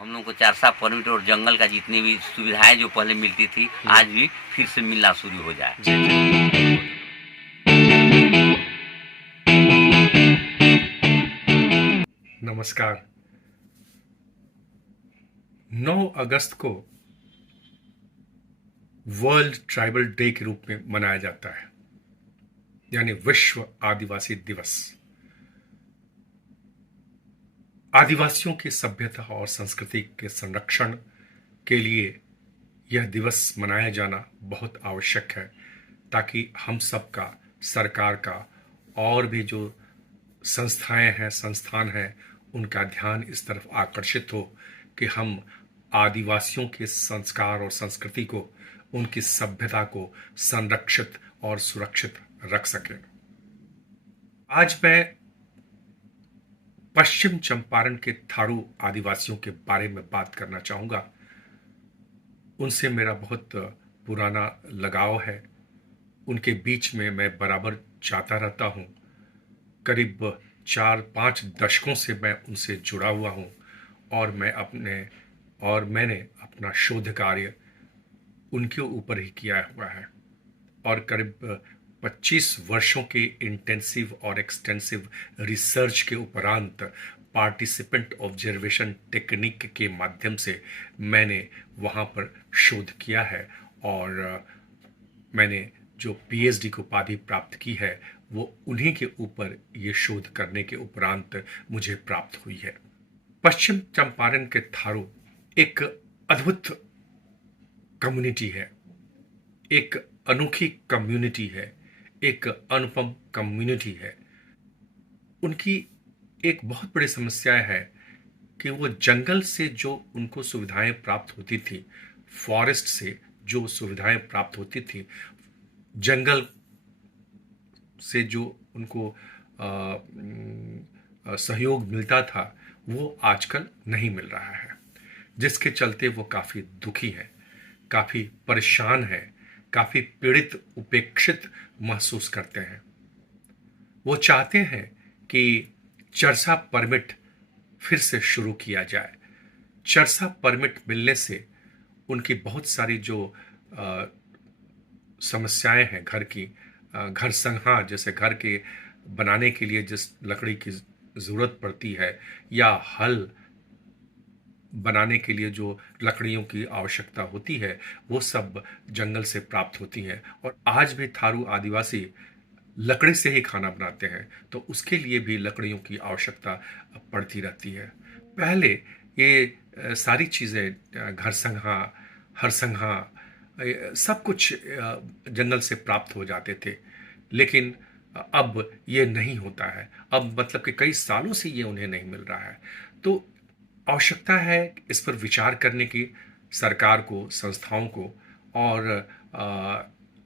हम लोग को 4 साल परमिट और जंगल का जितनी भी सुविधाएं जो पहले मिलती थी आज भी फिर से मिलना शुरू हो जाए। जी जी। नमस्कार। 9 अगस्त को वर्ल्ड ट्राइबल डे के रूप में मनाया जाता है, यानी विश्व आदिवासी दिवस। आदिवासियों की सभ्यता और संस्कृति के संरक्षण के लिए यह दिवस मनाया जाना बहुत आवश्यक है, ताकि हम सबका, सरकार का और भी जो संस्थाएं हैं, संस्थान हैं, उनका ध्यान इस तरफ आकर्षित हो कि हम आदिवासियों के संस्कार और संस्कृति को, उनकी सभ्यता को संरक्षित और सुरक्षित रख सकें। आज मैं पश्चिम चंपारण के थारू आदिवासियों के बारे में बात करना चाहूंगा। उनसे मेरा बहुत पुराना लगाव है। उनके बीच में मैं बराबर जाता रहता हूं। करीब 4-5 दशकों से मैं उनसे जुड़ा हुआ हूं और मैंने अपना शोध कार्य उनके ऊपर ही किया हुआ है। और करीब 25 वर्षों के इंटेंसिव और एक्सटेंसिव रिसर्च के उपरांत पार्टिसिपेंट ऑब्जर्वेशन टेक्निक के माध्यम से मैंने वहाँ पर शोध किया है और मैंने जो पीएचडी की उपाधि प्राप्त की है वो उन्हीं के ऊपर ये शोध करने के उपरांत मुझे प्राप्त हुई है। पश्चिम चंपारण के थारू एक अद्भुत कम्युनिटी है, एक अनोखी कम्युनिटी है, एक अनुपम कम्युनिटी है। उनकी एक बहुत बड़ी समस्या है कि वो जंगल से जो उनको सुविधाएं प्राप्त होती थी, फॉरेस्ट से जो सुविधाएं प्राप्त होती थी, जंगल से जो उनको सहयोग मिलता था, वो आजकल नहीं मिल रहा है, जिसके चलते वो काफ़ी दुखी हैं, काफ़ी परेशान हैं, काफ़ी पीड़ित, उपेक्षित महसूस करते हैं। वो चाहते हैं कि चरसा परमिट फिर से शुरू किया जाए। चरसा परमिट मिलने से उनकी बहुत सारी जो समस्याएं हैं घर की, घर संग्रह, जैसे घर के बनाने के लिए जिस लकड़ी की ज़रूरत पड़ती है या हल बनाने के लिए जो लकड़ियों की आवश्यकता होती है, वो सब जंगल से प्राप्त होती हैं। और आज भी थारू आदिवासी लकड़ी से ही खाना बनाते हैं, तो उसके लिए भी लकड़ियों की आवश्यकता पड़ती रहती है। पहले ये सारी चीज़ें, घर संग्रह, हर संग्रह, सब कुछ जंगल से प्राप्त हो जाते थे, लेकिन अब ये नहीं होता है। अब मतलब कि कई सालों से ये उन्हें नहीं मिल रहा है। तो आवश्यकता है इस पर विचार करने की, सरकार को, संस्थाओं को। और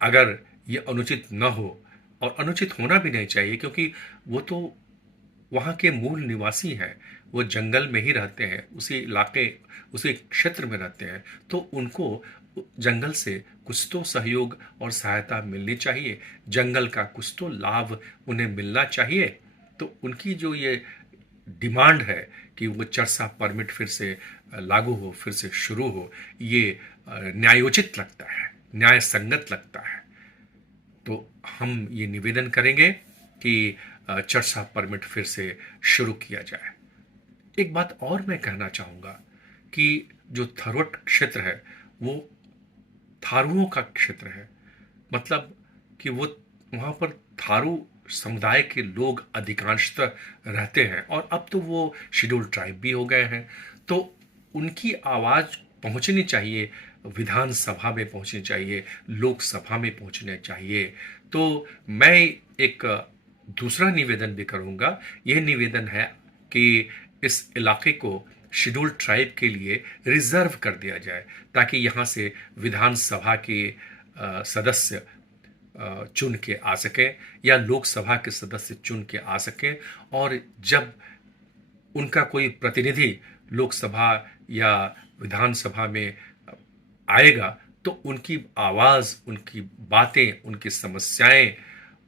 अगर ये अनुचित न हो, और अनुचित होना भी नहीं चाहिए, क्योंकि वो तो वहाँ के मूल निवासी हैं, वो जंगल में ही रहते हैं, उसी इलाके, उसी क्षेत्र में रहते हैं, तो उनको जंगल से कुछ तो सहयोग और सहायता मिलनी चाहिए, जंगल का कुछ तो लाभ उन्हें मिलना चाहिए। तो उनकी जो ये डिमांड है कि वो चरसा परमिट फिर से लागू हो, फिर से शुरू हो, ये न्यायोचित लगता है, न्याय संगत लगता है। तो हम ये निवेदन करेंगे कि चरसा परमिट फिर से शुरू किया जाए। एक बात और मैं कहना चाहूँगा कि जो थारवट क्षेत्र है वो थारुओं का क्षेत्र है, मतलब कि वो वहाँ पर थारू समुदाय के लोग अधिकांशतः रहते हैं, और अब तो वो शेड्यूल ट्राइब भी हो गए हैं। तो उनकी आवाज़ पहुँचनी चाहिए, विधानसभा में पहुँचनी चाहिए, लोकसभा में पहुँचने चाहिए। तो मैं एक दूसरा निवेदन भी करूँगा। यह निवेदन है कि इस इलाके को शेड्यूल ट्राइब के लिए रिजर्व कर दिया जाए, ताकि यहाँ से विधानसभा के सदस्य चुन के आ सकें या लोकसभा के सदस्य चुन के आ सकें। और जब उनका कोई प्रतिनिधि लोकसभा या विधानसभा में आएगा, तो उनकी आवाज़, उनकी बातें, उनकी समस्याएं,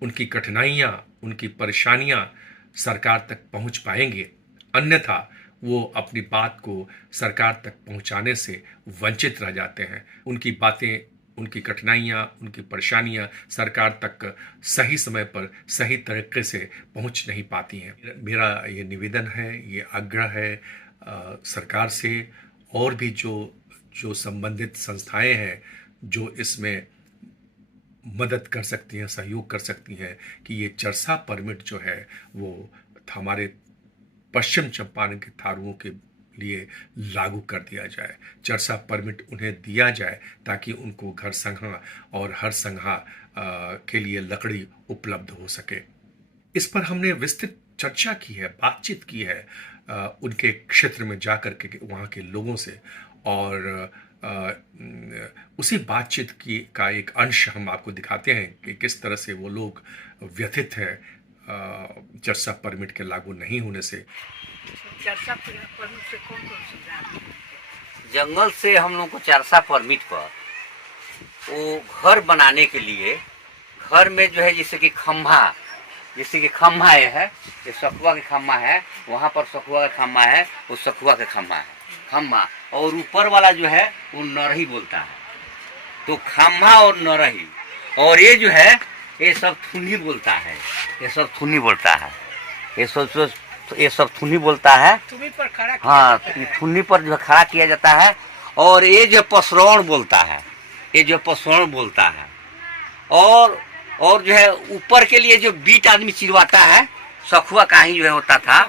उनकी कठिनाइयाँ, उनकी परेशानियाँ सरकार तक पहुँच पाएंगे। अन्यथा वो अपनी बात को सरकार तक पहुंचाने से वंचित रह जाते हैं। उनकी बातें, उनकी कठिनाइयाँ, उनकी परेशानियाँ सरकार तक सही समय पर सही तरीके से पहुंच नहीं पाती हैं। मेरा ये निवेदन है, ये आग्रह है सरकार से और भी जो संबंधित संस्थाएं हैं जो इसमें मदद कर सकती हैं, सहयोग कर सकती हैं, कि ये चरसा परमिट जो है वो हमारे पश्चिम चंपारण के थारुओं के लिए लागू कर दिया जाए। चरसा परमिट उन्हें दिया जाए ताकि उनको घर संघा और हर संघा के लिए लकड़ी उपलब्ध हो सके। इस पर हमने विस्तृत चर्चा की है, बातचीत की है उनके क्षेत्र में जाकर के वहाँ के लोगों से, और उसी बातचीत की का एक अंश हम आपको दिखाते हैं कि किस तरह से वो लोग व्यथित हैं चरसा परमिट के लागू नहीं होने से। चरसा परमिट से कौन कौन सुविधा? जंगल से हम लोग को चरसा परमिट पर वो घर बनाने के लिए, घर में जो है जैसे कि खम्भा, जैसे कि खम्भा ये है, ये सखुआ के खम्भा है, वहाँ पर सखुआ का खम्भा है, वो सखुआ का खम्भा है, खम्भा। और ऊपर वाला जो है वो नरही बोलता है, तो खम्भा और नरही। और ये जो है ये सब थुन्नी बोलता है, ये सब थुन्नी बोलता है, ये सब थुन्नी बोलता है। थुन्नी पर खड़ा हाँ, थुन्नी पर जो खड़ा किया जाता है। और ये जो पसरौण बोलता है, ये जो पसरौण बोलता है। और जो है ऊपर के लिए जो बीट आदमी चिरवाता है, सखुआ का ही जो है होता था।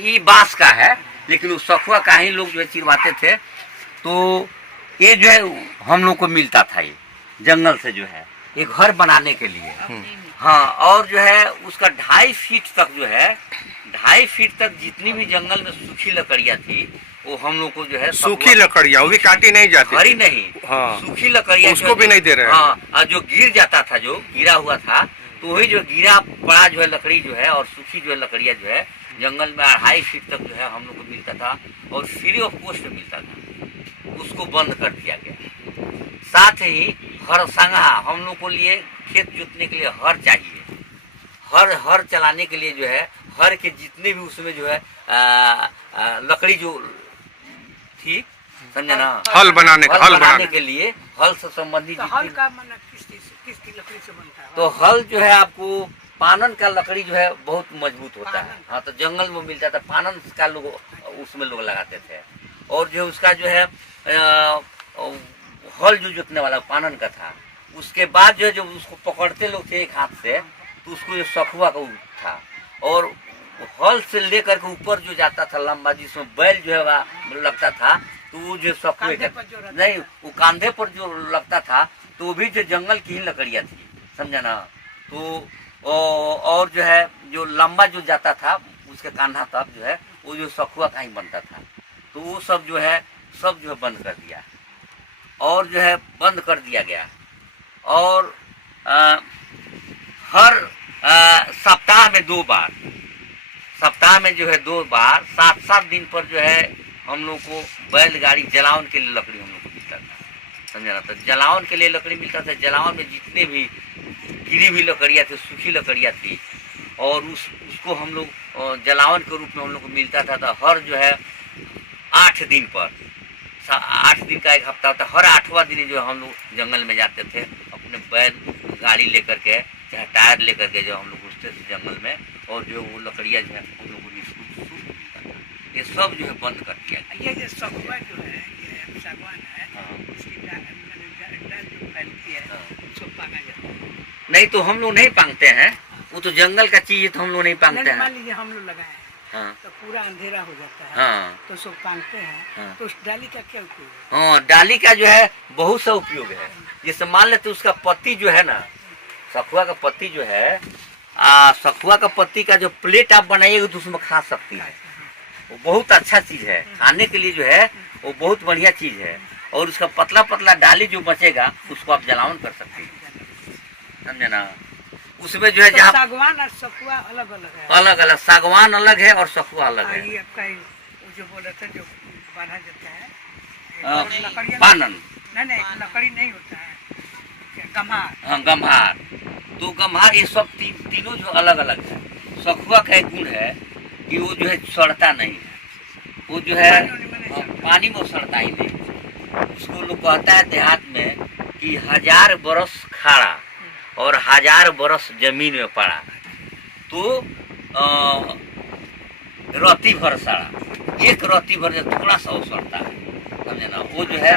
ये बांस का है, लेकिन वो सखुआ का ही लोग जो है चिरवाते थे। तो ये जो है हम लोग को मिलता था, ये जंगल से जो है एक घर बनाने के लिए। हाँ, और जो है उसका 2.5 फीट तक जो है, 2.5 फीट तक जितनी भी जंगल में सूखी लकड़ियाँ थी वो हम लोग को जो है सूखी लकड़ियाँ, वो भी काटी नहीं जाती, हरी नहीं, हाँ, सूखी लकड़ियाँ उसको भी नहीं दे रहे हैं। हाँ, और जो गिर जाता था, जो गिरा हुआ था, तो वही जो गिरा पड़ा जो है लकड़ी जो है, और सूखी जो है लकड़ियाँ जो है जंगल में 2.5 फीट तक जो है हम लोग को मिलता था, और फ्री ऑफ कॉस्ट मिलता था। उसको बंद कर दिया गया। साथ ही हर संघा हम लोग को लिए खेत जोतने के लिए हर चाहिए, हर चलाने के लिए जो है हर के जितने भी उसमें जो है लकड़ी जो थी, समझे ना, हल बनाने के लिए हल से संबंधित। तो हल का मतलब किसकी लकड़ी से बनता है? तो हल जो है आपको पानन का लकड़ी जो है बहुत मजबूत होता है। हाँ, तो जंगल में मिलता था, पानन का लोग उसमें लोग लगाते थे। और जो उसका जो है हल जो जोतने वाला पानन का था, उसके बाद जो है जो उसको पकड़ते लोग थे एक हाथ से, तो उसको जो सखुआ का था। और हल से लेकर के ऊपर जो जाता था लंबा, जिसमें बैल जो है लगता था, तो वो जो सखुए का नहीं, वो कांधे पर जो लगता था, तो वो भी जो जंगल की ही लकड़ियाँ थी, समझा ना। तो और जो है जो लंबा जो जाता था उसके कान्हा तक जो है वो जो सखुआ का ही बनता था। तो वो सब जो है बंद कर दिया, और जो है बंद कर दिया गया। और हर सप्ताह में 2 बार, सप्ताह में जो है 2 बार 7-7 दिन पर जो है हम लोग को बैलगाड़ी जलावन के लिए लकड़ी हम लोग को मिलता था, समझा ना। तो जलावन के लिए लकड़ी मिलता था। जलावन में जितने भी गिरी हुई लकड़ियाँ थी, सूखी लकड़ियाँ थी, और उसको हम लोग जलावन के रूप में हम लोग को मिलता था। तो हर जो है 8 दिन पर, 8 दिन का एक हफ्ता होता, हर 8वां दिन जो हम लोग जंगल में जाते थे अपने बैल गाड़ी लेकर के, चाहे टायर लेकर के, जो हम लोग घुसते थे जंगल में, और जो वो लकड़ियाँ जो है हम लोग को ये सब जो है बंद कर दिया। ये जो सखुआ जो है, ये सागवान है, इसकी डाल जो फैलती है, उसको पाना जाता है। नहीं, तो हम लोग नहीं पांगते हैं, वो तो जंगल का चीज है, तो हम लोग नहीं पांगते हैं। मान लीजिए हम लोग लगाए हैं, हाँ, तो पूरा अंधेरा हो जाता है, हाँ, तो सब पांगते हैं, हाँ। तो उस डाली का क्या उपयोग है? हाँ, डाली का जो है बहुत सा उपयोग है। जैसे मान लेते उसका पत्ती जो है ना, सखुआ का पत्ती जो है, सखुआ का पत्ती का जो प्लेट आप बनाइएगा तो उसमें खा सकती है। वो बहुत अच्छा चीज है खाने के लिए, जो है वो बहुत बढ़िया चीज है। और उसका पतला पतला डाली जो बचेगा उसको आप जलावन कर सकते हैं, समझे ना। उसमें जो है तो जहाँ सागवान और सखुआ अलग अलग है। अलग अलग, सागवान अलग है और सखुआ अलग है। ये आपका वो जो बोला था जो बांधा जाता है, पानन, नहीं लकड़ी नहीं होता है, गम्हार। हाँ, गम्हार। तो गम्हार, ये सब तीनों जो अलग अलग है। सखुआ का एक गुण है कि वो जो है सड़ता नहीं है, वो जो है पानी में नहीं सड़ता। पानी में सड़ता ही नहीं। उसको लोग कहता है देहात में कि 1000 बरस खाड़ा और 1000 बरस जमीन में पड़ा तो रत्ती भर सड़ा, एक रत्ती भर जो थोड़ा सा वो सड़ता है, समझे ना। वो जो है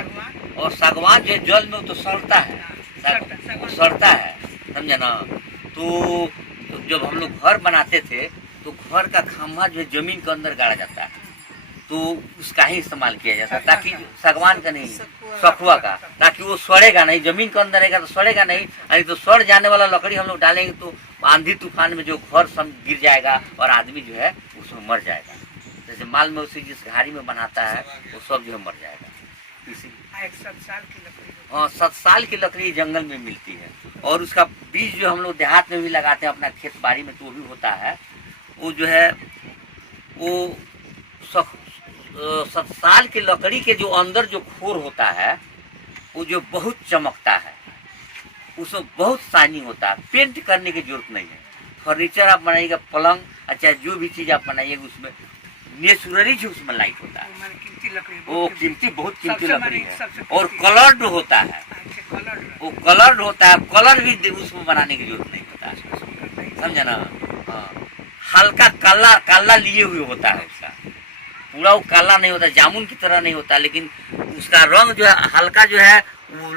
और सागवान जो है जल में वो तो सड़ता है, वो सड़ता है, समझे ना। तो जब हम लोग घर बनाते थे तो घर का खम्भा जो है जमीन के अंदर गाड़ा जाता है, तो उसका ही इस्तेमाल किया जाता है, ताकि सागवान का नहीं, सखुआ का, ताकि वो सड़ेगा नहीं, जमीन के अंदर रहेगा तो सड़ेगा नहीं। नहीं तो सड़ जाने वाला लकड़ी हम लोग डालेंगे तो आंधी तूफान में जो घर सब गिर जाएगा और आदमी जो है उसमें मर जाएगा। जैसे माल में उसी जिस घाड़ी में बनाता है वो सब जो है मर जाएगा। इसी 7 साल की लकड़ी होती हाँ 7 साल की लकड़ी जंगल में मिलती है, और उसका बीज जो हम लोग देहात में भी लगाते हैं अपना खेत बाड़ी में, तो वो भी होता है। वो जो है वो 7 साल की लकड़ी के जो अंदर जो खोर होता है वो जो बहुत चमकता है, उसमें बहुत शाइनिंग होता है, पेंट करने की जरूरत नहीं है। फर्नीचर आप बनाइएगा, पलंग अच्छा जो भी चीज़ आप बनाइएगा उसमें नेचुरली जो उसमें लाइट होता है, माने कीमती लकड़ी, वो कीमती बहुत कीमती सबसे लकड़ी बड़ी, सबसे है, और कीमती। कलर्ड होता है, अच्छा, कलर वो कलर्ड होता है, कलर भी उसमें बनाने की जरूरत नहीं होता है, समझे ना। हाँ हल्का काला काला लिए हुए होता है उसका, पूरा वो काला नहीं होता, जामुन की तरह नहीं होता, लेकिन उसका रंग जो है हल्का जो है वो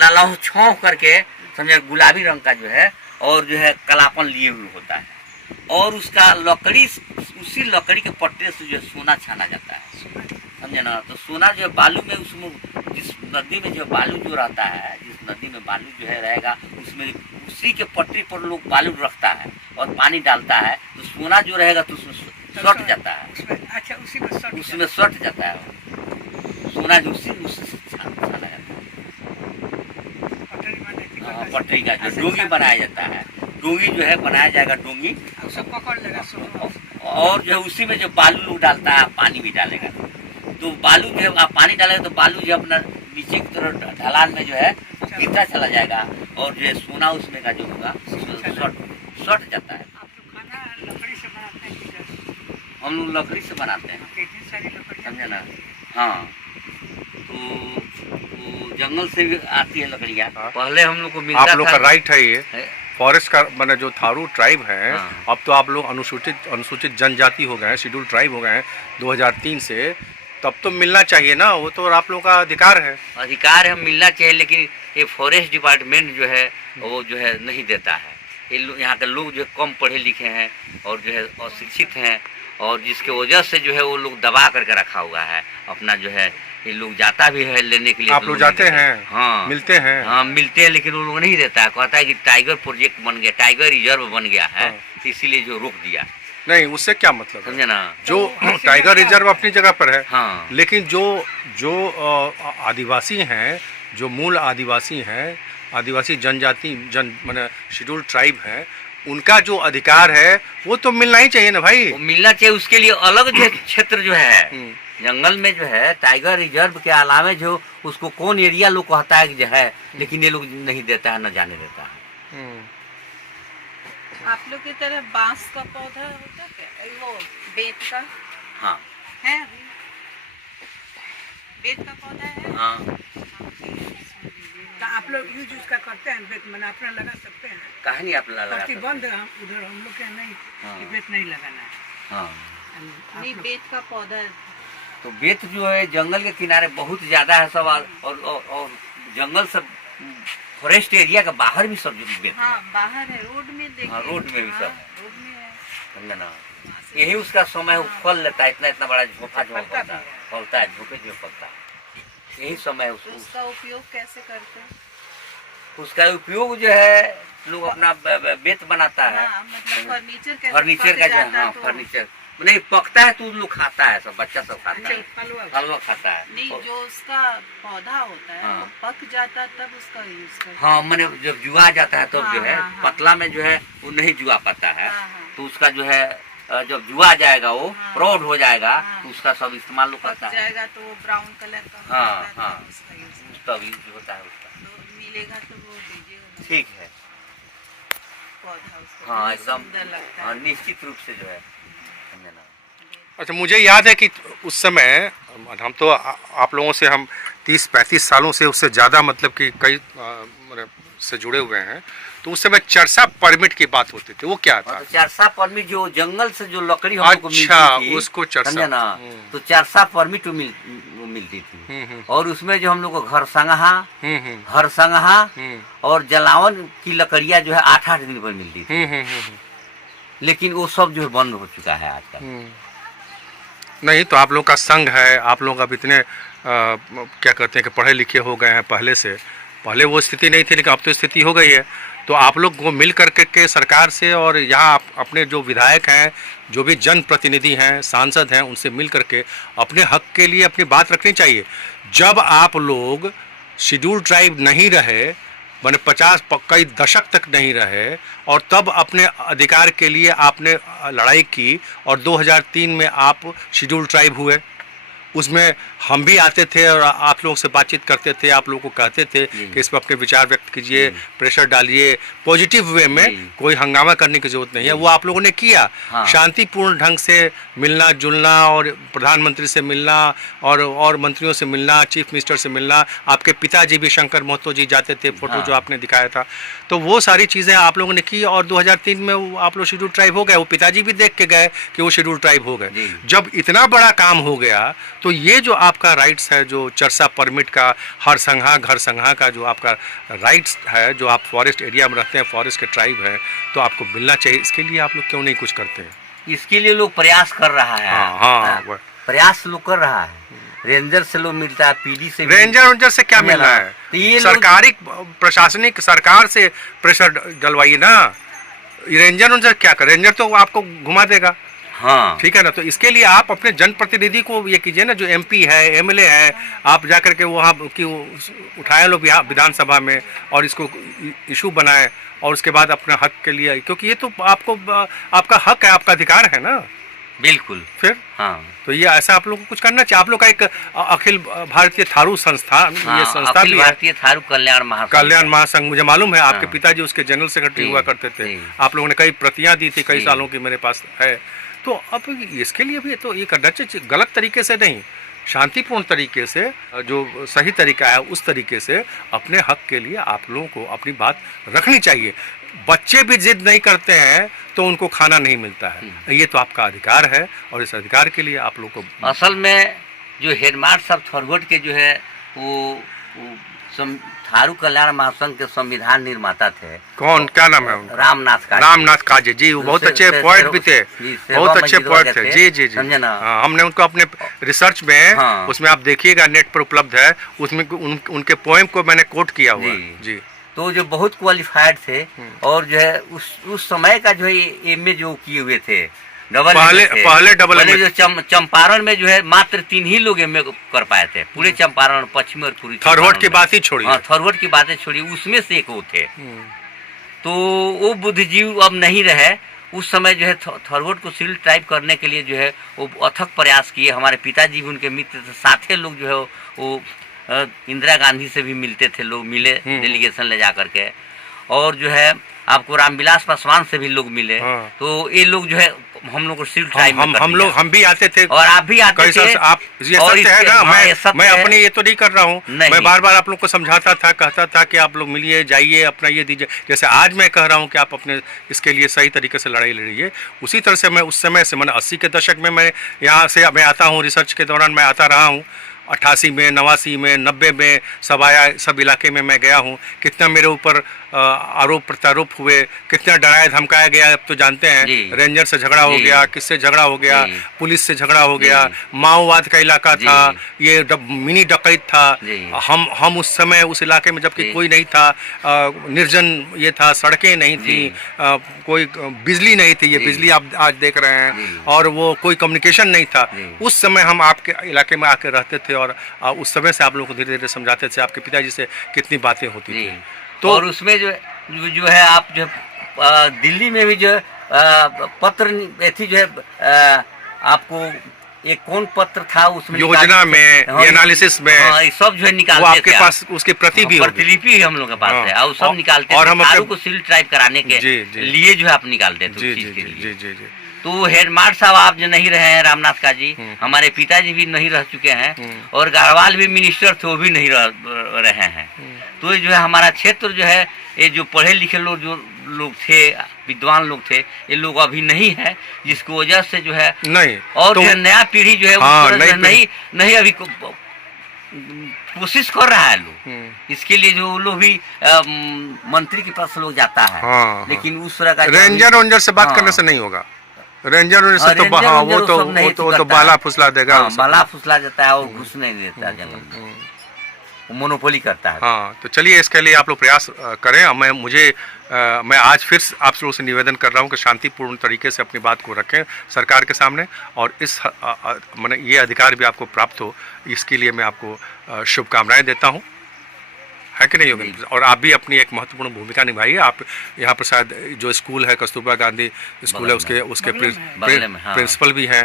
लाला छाँव करके, समझे, गुलाबी रंग का जो है, और जो है कालापन लिए हुए होता है। और उसका लकड़ी, उसी लकड़ी के पट्टे से जो है सोना छाना जाता है, समझे ना। तो सोना जो है बालू में, उसमें जिस नदी में जो बालू जो रहता है, जिस नदी में बालू जो है रहेगा उसमें उसी के पट्टी पर लोग बालू रखता है और पानी डालता है, तो सोना जो रहेगा तो उसमें सट जाता है, अच्छा उसी में सट उसमें सट जाता है सोना जो उसी से छाना जाता है। पटरी बने थी, हाँ, पटरी का जो डोंगी बनाया जाता है, डोंगी जो है बनाया जाएगा डोंगी, उसे पकड़ लेगा सोना। और जो है उसी में जो बालू लोग डालता है पानी भी डालेगा, तो बालू जो है आप पानी डालेगा तो बालू जो अपना नीचे की तरफ ढलान में जो है गिरता चला जाएगा, और जो है सोना उसमें का जो होगा सट जाता है। आप लोग खाना लकड़ी से बनाते हैं कि कैसे? हम लोग लकड़ी से बनाते हैं, कितनी सारी लकड़ी समझे ना। हाँ तो जंगल से भी आती है लकड़ियाँ, हाँ। पहले हम लोग को मिलता आप लोग था। का राइट है ये है? फॉरेस्ट का, मैंने जो थारू ट्राइब है, हाँ। अब तो आप लोग अनुसूचित जनजाति हो गए हैं, शेड्यूल ट्राइब हो गए हैं 2003 से, तब तो मिलना चाहिए ना, वो तो आप लोग का अधिकार है। अधिकार है, मिलना चाहिए, लेकिन ये फॉरेस्ट डिपार्टमेंट जो है वो जो है नहीं देता है। ये यहाँ के लोग जो है कम पढ़े लिखे हैं और जो है अशिक्षित हैं, और जिसके वजह से जो है वो लोग दबा करके रखा हुआ है अपना जो है। ये लोग जाता भी है लेने के लिए, आप लोग जाते हैं? हाँ मिलते हैं? हाँ मिलते हैं, लेकिन वो लोग नहीं देता है, कहता है कि टाइगर प्रोजेक्ट बन गया, टाइगर रिजर्व बन गया है, हाँ। तो इसीलिए जो रोक दिया, नहीं, उससे क्या मतलब है? समझे ना। जो टाइगर रिजर्व अपनी जगह पर है, हाँ लेकिन जो जो आदिवासी हैं, जो मूल आदिवासी हैं, आदिवासी जनजाति माने शेड्यूल ट्राइब है, उनका जो अधिकार है वो तो मिलना ही चाहिए ना भाई। वो मिलना चाहिए, उसके लिए अलग जो क्षेत्र जो है हम्म। जंगल में जो है टाइगर रिजर्व के अलावा जो उसको कौन एरिया लोग कहता है कि जो है, लेकिन ये लोग नहीं देता है, न जाने देता है। आप लोग की तरफ बांस का पौधा होता है क्या? वो बेत का हाँ है अभी? बेत का पौधा है? हाँ तो आप लोग यूज उसका करते हैं, बेत मना अपना लगा सकते हैं। कहा नहीं आप लगा प्रतिबंध उधर हम लोग के नहीं, हाँ। कि बेत नहीं लगाना है। हाँ आप नहीं, लोग- बेत का पौधा है। तो बेत जो है जंगल के किनारे बहुत ज्यादा है सब, और जंगल सब फॉरेस्ट एरिया के बाहर भी सब बेत है। हाँ बाहर है, रोड में देखिए। हाँ, रोड में भी हाँ, सब है। रोड में है। समझे ना, यही उसका समय वो फल लेता है, इतना इतना बड़ा झोंका जो फलता फलता भी है। फलता है, झोंके जो फलता है, यही समय तो उसको। उसका उपयोग कैसे करते हैं? उसका उपयोग जो है लोग अपना बेत बनाता है, हाँ, मतलब फर्नीचर कैसे फर्नीचर पक का जो जाता हाँ तो- फर्नीचर नहीं पकता है तो लोग खाता है, सब बच्चा सब खाता है, अच्छा, हलवा हलवा खाता है। नहीं, जो उसका पौधा होता है हाँ। वो पक जाता तब उसका यूज करते हैं। हाँ मैंने जब जुआ जाता है तब हाँ, जो है हाँ, हाँ। पतला में जो है वो नहीं जुआ पाता है, हाँ, हाँ। तो उसका जो है जब जुआ जाएगा वो हाँ। प्रौढ़ हो जाएगा, हाँ। तो उसका सब इस्तेमाल लोग पक करता है, जाएगा तो वो ब्राउन कलर का हो हाँ, जाता है, हाँ। तब उसका यूज करते तब यूज होता है उसका। हैं। तो मिलेगा तो वो दीजिएगा ठीक है, पौधा उसका, हाँ बहुत एकदम, सुंदर लगता हाँ है। निश्चित रूप से जो है, समझे ना। अच्छा, मुझे याद है कि उस समय हम तो आप लोगों से हम 30-35 सालों से उससे ज़्यादा मतलब कि कई मतलब से जुड़े हुए हैं, तो उस समय चरसा परमिट की बात होती थी, वो क्या था? और चरसा परमिट जो जंगल से जो लकड़ी हम लोग को मिलती अच्छा, थी, उसको चरसा, समझे ना, तो चरसा परमिट मिलती थी। और उसमें जो हम लोग को हरसंगहा और जलावन की लकड़ियां जो है 8-8 दिन पर मिलती थी। लेकिन वो सब जो है बंद हो चुका है आजकल। नहीं, तो आप लोग का संघ है, आप लोग अब इतने क्या कहते हैं कि पढ़े लिखे हो गए हैं पहले से, पहले वो स्थिति नहीं थी लेकिन अब तो स्थिति हो गई है। तो आप लोग को मिल करके के सरकार से और यहाँ अपने जो विधायक हैं, जो भी जनप्रतिनिधि हैं, सांसद हैं, उनसे मिल करके अपने हक के लिए अपनी बात रखनी चाहिए। जब आप लोग शेड्यूल ट्राइब नहीं रहे, मैंने 50 कई दशक तक नहीं रहे, और तब अपने अधिकार के लिए आपने लड़ाई की और 2003 में आप शेड्यूल ट्राइब हुए। उसमें हम भी आते थे और आप लोगों से बातचीत करते थे, आप लोगों को कहते थे कि इस पर अपने विचार व्यक्त कीजिए, प्रेशर डालिए, पॉजिटिव वे में, कोई हंगामा करने की जरूरत नहीं है। वो आप लोगों ने किया, हाँ। शांतिपूर्ण ढंग से मिलना जुलना और प्रधानमंत्री से मिलना और मंत्रियों से मिलना, चीफ मिनिस्टर से मिलना। आपके पिताजी भी शंकर महतो जी जाते थे, फोटो हाँ। जो आपने दिखाया था, तो वो सारी चीज़ें आप लोगों ने की और 2003 में आप लोग शेड्यूल ट्राइब हो गए। वो पिताजी भी देख के गए कि वो शेड्यूल ट्राइब हो गए। जब इतना बड़ा काम हो गया तो ये जो आपका राइट्स है, जो चरसा परमिट का, हर संघा घर संघा का जो आपका राइट्स है, जो आप फॉरेस्ट एरिया में रहते हैं, फॉरेस्ट के ट्राइब है, तो आपको मिलना चाहिए। इसके लिए आप लोग क्यों नहीं कुछ करते हैं? इसके लिए लोग प्रयास कर रहा है। हाँ, प्रयास लोग कर रहा है। रेंजर से लोग मिलता है, पीडी से रेंजर से क्या मिलना है? तो ये सरकारी प्रशासनिक सरकार से प्रेशर डलवाइए ना। रेंजर उनसे क्या कर, रेंजर तो आपको घुमा देगा। हाँ, ठीक है ना। तो इसके लिए आप अपने जनप्रतिनिधि को ये कीजिए ना, जो एमपी है, एमएलए है, आप जाकर के वहाँ की उठाए लो विधानसभा में और इसको इशू बनाए और उसके बाद अपने हक के लिए, क्योंकि ये तो आपको आपका हक है, आपका अधिकार है ना। बिल्कुल। फिर हाँ, तो ये ऐसा आप लोग को कुछ करना चाहिए। आप लोग का एक अखिल भारतीय थारू संस्था, हाँ, ये संस्था अखिल भी है, भारतीय थारू कल्याण महासंघ। मुझे मालूम है आपके हाँ। पिताजी उसके जनरल सेक्रेटरी जी, हुआ करते थे। जी। आप लोगों ने कई प्रतियां दी थी, कई जी। सालों की मेरे पास है। तो अब इसके लिए भी तो ये करना चाहिए, गलत तरीके से नहीं, शांतिपूर्ण तरीके से, जो सही तरीका है उस तरीके से अपने हक के लिए आप लोगों को अपनी बात रखनी चाहिए। बच्चे भी जिद नहीं करते हैं तो उनको खाना नहीं मिलता है, ये तो आपका अधिकार है और इस अधिकार के लिए आप लोग को। असल में जो हेडमास्टर साहब थरवट के जो है वो थारू कल्याण महासंघ के संविधान निर्माता थे। कौन, क्या नाम है उनका? रामनाथ काजे जी। वो बहुत अच्छे पोएट भी थे, बहुत अच्छे पोएट थे। जी जी जी, समझे ना। हाँ, हमने उनको अपने रिसर्च में, हाँ। उसमें आप देखिएगा, नेट पर उपलब्ध है, उसमें उनके पोएम को मैंने कोट किया हुआ है। जी, तो जो बहुत क्वालिफाइड थे और जो है उस समय का जो है एमए जो किए हुए थे, पहले डबल एमए। जो चंपारण में जो है मात्र 3 ही लोग एमए कर पाए थे, पूरे चंपारण, पश्चिमी और पूरी थरवट की बात ही छोड़िए। हाँ, थरवट की बातें छोड़िए, उसमें से एक वो थे। तो वो बुद्धिजीव अब नहीं रहे। उस समय जो है थरवट को शेड्यूल ट्राइब करने के लिए जो है वो अथक प्रयास किए। हमारे पिताजी भी उनके मित्र थे, साथे लोग जो है वो इंदिरा गांधी से भी मिलते थे, लोग मिले डेलीगेशन ले जा करके, और जो है आपको रामविलास पासवान से भी लोग मिले। हाँ। तो ये लोग जो है हम लोग को शेड्यूल ट्राइब हम भी आते थे और आप भी आते थे। आप ये सत्य है ना। हाँ, मैं अपने ये तो नहीं कर रहा हूँ, नहीं। मैं बार बार आप लोग को समझाता था, कहता था कि आप लोग मिलिए, जाइए, अपना ये दीजिए। जैसे आज मैं कह रहा हूँ कि आप अपने इसके लिए सही तरीके से लड़ाई लड़िए, उसी तरह से मैं उस समय से, मैंने 80 के दशक में मैं यहाँ से मैं आता हूँ, रिसर्च के दौरान मैं आता रहा हूँ, 88 में, 89 में, 90 में सब आया, सब इलाके में मैं गया हूँ। कितना मेरे ऊपर आरोप प्रत्यारोप हुए, कितना डराया धमकाया गया, अब तो जानते हैं। रेंजर से झगड़ा हो गया, किससे झगड़ा हो गया, पुलिस से झगड़ा हो गया, माओवाद का इलाका था, ये मिनी डकैत था। हम उस समय उस इलाके में जबकि कोई नहीं था, निर्जन ये था, सड़कें नहीं थी, कोई बिजली नहीं थी, ये बिजली आप आज देख रहे हैं, और वो कोई कम्युनिकेशन नहीं था। उस समय हम आपके इलाके में आके रहते थे और उस समय से आप लोगों को धीरे धीरे समझाते थे। आपके पिताजी से कितनी बातें होती थी। तो और उसमें जो है आप जो दिल्ली में भी जो पत्र थी, जो है आपको एक कौन पत्र था उसमें, योजना में, एनालिसिस में, सब जो है निकालते वो आपके पास उसकी प्रति भी, प्रतिलिपि हम लोग के पास है, और सब निकालते और थे। हम को शेड्यूल ट्राइब कराने के लिए जो है आप निकालते थे। जी। तो हेडमास्टर साहब आप जो नहीं रहे हैं रामनाथ का जी, हमारे पिताजी भी नहीं रह चुके हैं, और गाड़वाल भी मिनिस्टर थे वो भी नहीं रहे हैं। तो ये जो है हमारा क्षेत्र जो है, ये जो पढ़े लिखे लोग जो लोग थे, विद्वान लोग थे, ये लोग अभी नहीं है, जिसकी वजह से जो है नहीं, और तो जो नया पीढ़ी जो है हाँ, वो नहीं अभी कोशिश कर रहा है लोग। इसके लिए जो लोग भी मंत्री के पास लोग जाता है, हाँ, लेकिन उस तरह का रेंजर से बात हाँ। करने से नहीं होगा। रेंजर से तो रेंजर हाँ, वेंजर सब नहीं वो तो बाला फुसला देगा, हाँ, बाला फुसला जाता है और घुस नहीं देता जंगल में, वो मोनोपोली करता है। हाँ, तो चलिए इसके लिए आप लोग प्रयास करें। मैं आज फिर आप लोगों से निवेदन कर रहा हूँ कि शांतिपूर्ण तरीके से अपनी बात को रखें सरकार के सामने, और इस मैंने ये अधिकार भी आपको प्राप्त हो, इसके लिए मैं आपको शुभकामनाएं देता हूँ, है कि नहीं योगेंद्र? और आप भी अपनी एक महत्वपूर्ण भूमिका निभाइए। आप यहाँ पर शायद जो स्कूल है कस्तूरबा गांधी स्कूल है, उसके प्रिंसिपल भी हैं,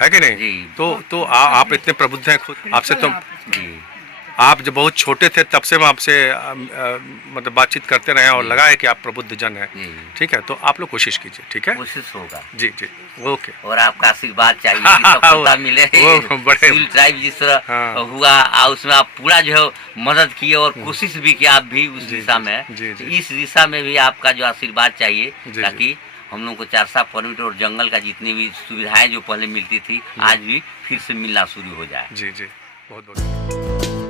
है कि नहीं? तो आप इतने प्रबुद्ध हैं खुद, आपसे तो आप जब बहुत छोटे थे तब से मैं आपसे मतलब बातचीत करते रहे और लगा है कि आप प्रबुद्ध जन हैं, ठीक है? तो आप लोग कोशिश कीजिए, ठीक है? कोशिश होगा जी जी, ओके। और आपका आशीर्वाद चाहिए कि सफलता मिले। वो बड़े सिविल ट्राइब जिस तरह हाँ। हुआ, उसमें आप पूरा जो है मदद किए और कोशिश भी की आप भी उस दिशा में, इस दिशा में भी आपका जो आशीर्वाद चाहिए, ताकि हम लोग को 4 परमिट और जंगल का जितनी भी सुविधाएं जो पहले मिलती थी, आज भी फिर से मिलना शुरू हो जाए। जी जी, बहुत बहुत